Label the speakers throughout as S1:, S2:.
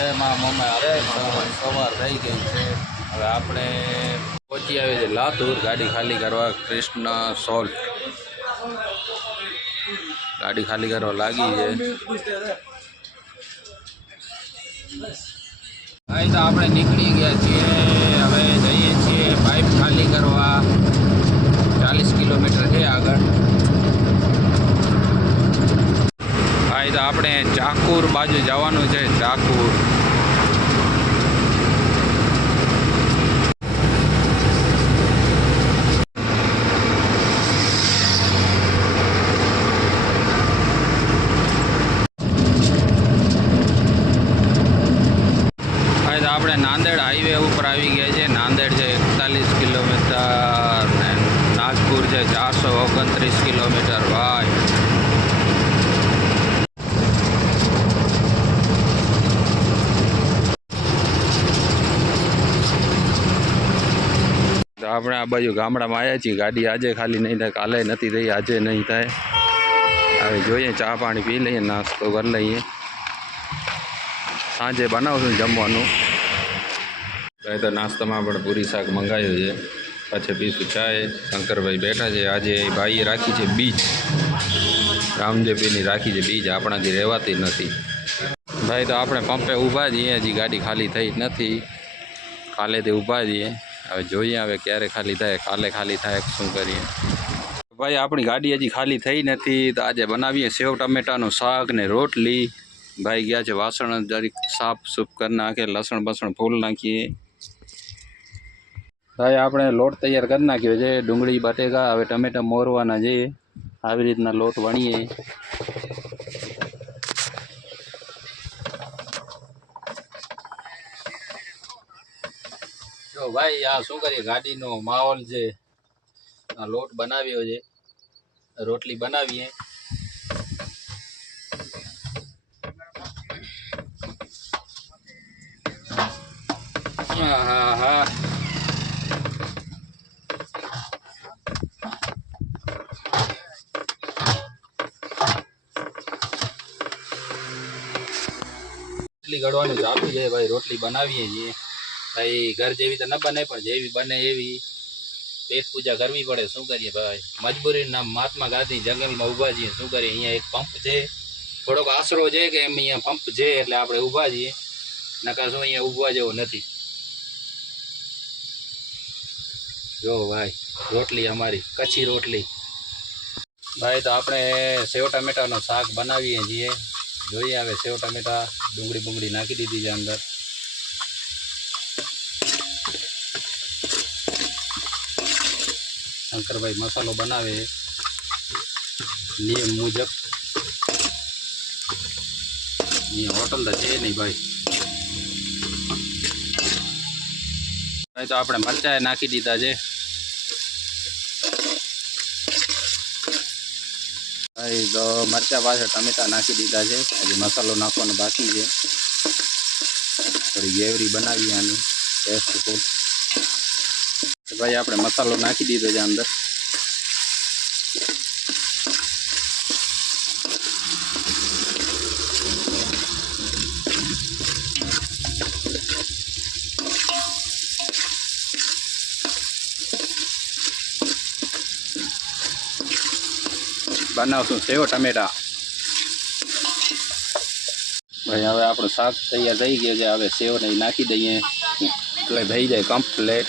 S1: જય મા મમ્મા સવાર થઈ ગઈ છે. હવે આપણે પહોંચી આવી છે લાતુર, ગાડી ખાલી કરવા, કૃષ્ણ સોલ્ટ. ગાડી ખાલી કરવા લાગી છે. આપણે નીકળી ગયા છીએ. હવે જઈએ છીએ પાઇપ ખાલી કરવા ચાલીસ કિલોમીટર છે આગળ અહીં તો આપણે ચાકુર બાજુ જવાનું છે, ચાકુર. આપણે નાંદેડ હાઈવે ઉપર આવી ગયા છે નાંદેડ છે એકતાલીસ કિલોમીટર ને નાગપુર છે ચારસો ઓગણત્રીસ કિલોમીટર. ભાઈ આપણે આ બાજુ ગામડામાં આવ્યા છીએ. ગાડી આજે ખાલી નહીં થાય, કાલે નથી થઈ, આજે નહીં થાય. હવે જોઈએ, ચા પાણી પી લઈએ, નાસ્તો કરી લઈએ. સાંજે બનાવશું જમવાનું. તો નાસ્તામાં પણ પૂરી શાક મંગાવ્યું છે. પછી પીશું ચાય. શંકરભાઈ બેઠા છે. આજે એ ભાઈએ રાખી છે બીજ. રામજેપીની રાખી છે બીજ. આપણાથી રહેવાતી નથી. ભાઈ તો આપણે પંપે ઊભા છીએ. હજી ગાડી ખાલી થઈ નથી. કાલેથી ઊભા છીએ. હવે જોઈએ હવે ક્યારે ખાલી થાય, કાલે ખાલી થાય, શું કરીએ. ભાઈ, આપણી ગાડી હજી ખાલી થઈ નથી, તો આજે બનાવીએ સેવ ટમેટાનું શાક ને રોટલી. ભાઈ ગયા છે વાસણ જરીક સાફ સૂફ કરી નાખે, લસણ બસણ ફૂલ નાખીએ. ભાઈ, આપણે લોટ તૈયાર કરી નાખ્યો છે, ડુંગળી, બટેકા, હવે ટમેટા મોરવાના છે. આવી રીતના લોટ વણીએ. ભાઈ, આ શું કરીએ? ગાડીનો માહોલ છે આ લોટ બનાવ્યો છે. રોટલી બનાવીએ. હા હા રોટલી ઘડવાનું ચાલુ છે ભાઈ, રોટલી બનાવીએ છીએ. ભાઈ, ઘર જેવી તો ન બને, પણ જેવી બને એવી. પેટ પૂજા કરવી પડે, શું કરીએ ભાઈ? મજબૂરીના મહાત્મા ગાંધી જંગલમાં ઊભા છીએ, શું કરીએ? અહીંયા એક પંપ છે. થોડોક આશરો છે કે એમ અહીંયા પંપ છે, એટલે આપણે ઊભા છીએ. નકા શું અહીંયા ઊભવા જેવો નથી. જો ભાઈ, રોટલી અમારી, કચ્છી રોટલી. ભાઈ, તો આપણે સેવ ટમેટાનું શાક બનાવીએ છીએ. જોઈએ હવે સેવ ટમેટા ડુંગળી બુંગળી નાખી દીધી છે અંદર. શંકરભાઈ મસાલો બનાવે. નિયમ મુજબ. ની હોટલ તો છે નહીં ભાઈ. તો આપણે મરચાં નાખી દીધા છે. ભાઈ, તો મરચાં પાછળ ટમેટા નાખી દીધા છે. હજી મસાલો નાખવાનો બાકી છે. થોડી ગેવરી બનાવી આની. ટેસ્ટ ફૂડ ભાઈ આપણે મસાલો નાખી દીધો છે અંદર. બનાવશું સેવ ટમેટા. ભાઈ હવે આપણું શાક તૈયાર થઈ ગયું છે. હવે સેવ ને નાખી દઈએ. એટલે થઈ જાય કમ્પ્લેટ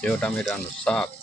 S1: સેવ ટામેટાનું શાક